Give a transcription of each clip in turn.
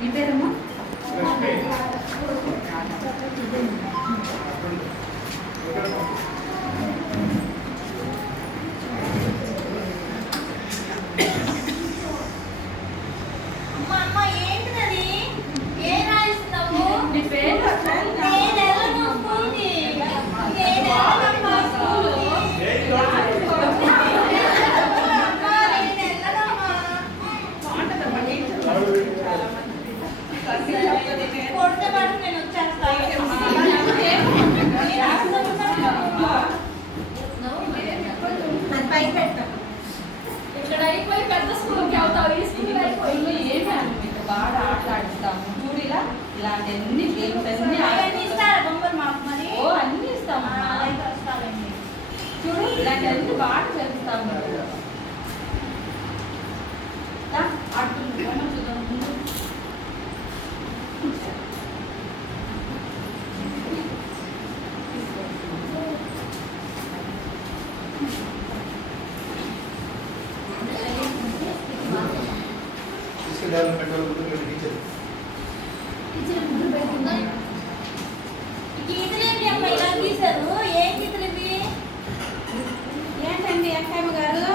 మీ పేరమ్మా? ఇక్కడ అయిపోయి పెద్ద స్కూల్కి అవుతావు, ఈ స్కూల్ అయిపోయి ఏమి మీకు బాగా ఆటలాడిస్తాము. చూడు ఇలాంటి అన్ని గేమ్స్ అన్ని ఓ అన్ని ఇస్తాము. చూడు ఇలాంటి అన్ని బాగా చేస్తాము. ఆడుతుంది చూద్దాం. ఏంటండి అక్కమ్మ గారు?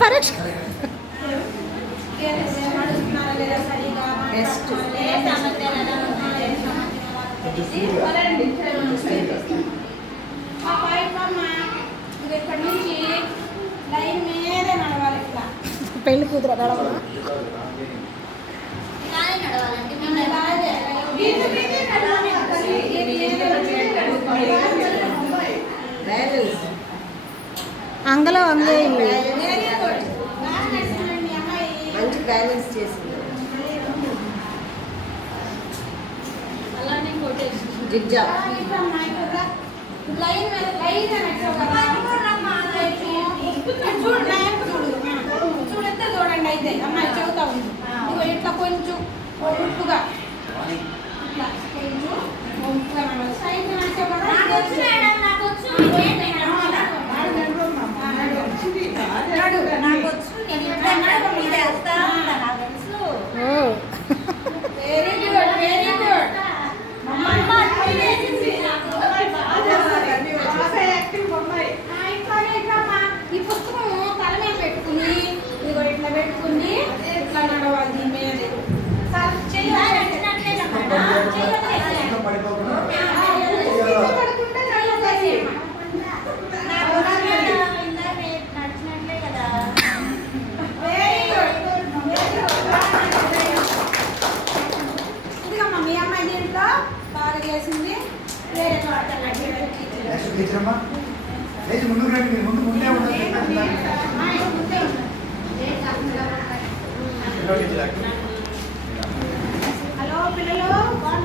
పరీక్ష ఇక్కడి నుంచి లైన్ మీద నడవాలి. ఇట్లా పెళ్లి కూతురు నడవడం అంగలో అంగే మంచి బ్యాలెన్స్ చేసింది. అలానే కొట్టేసి జిగ్జా లైన్ చూడు ఎంత చూడండి. అయితే అమ్మాయి చదువుతా ఉంది. ఇట్లా కొంచెం ఒట్టుగా ఇట్లా కొంచెం ఒట్టుగా side very good, very good. ఈ పుస్తకం తల మీద పెట్టుకుని ఇదిగో ఇట్లా పెట్టుకుని ఇట్లా నడవాలి. దీని మీద ఇదిగమ్మా మీ అమ్మాయి దీంట్లో బాగా చేసింది. వేరే చోట ముందుకు రండి, ముందే ఉండదు. హలో పిల్లలు.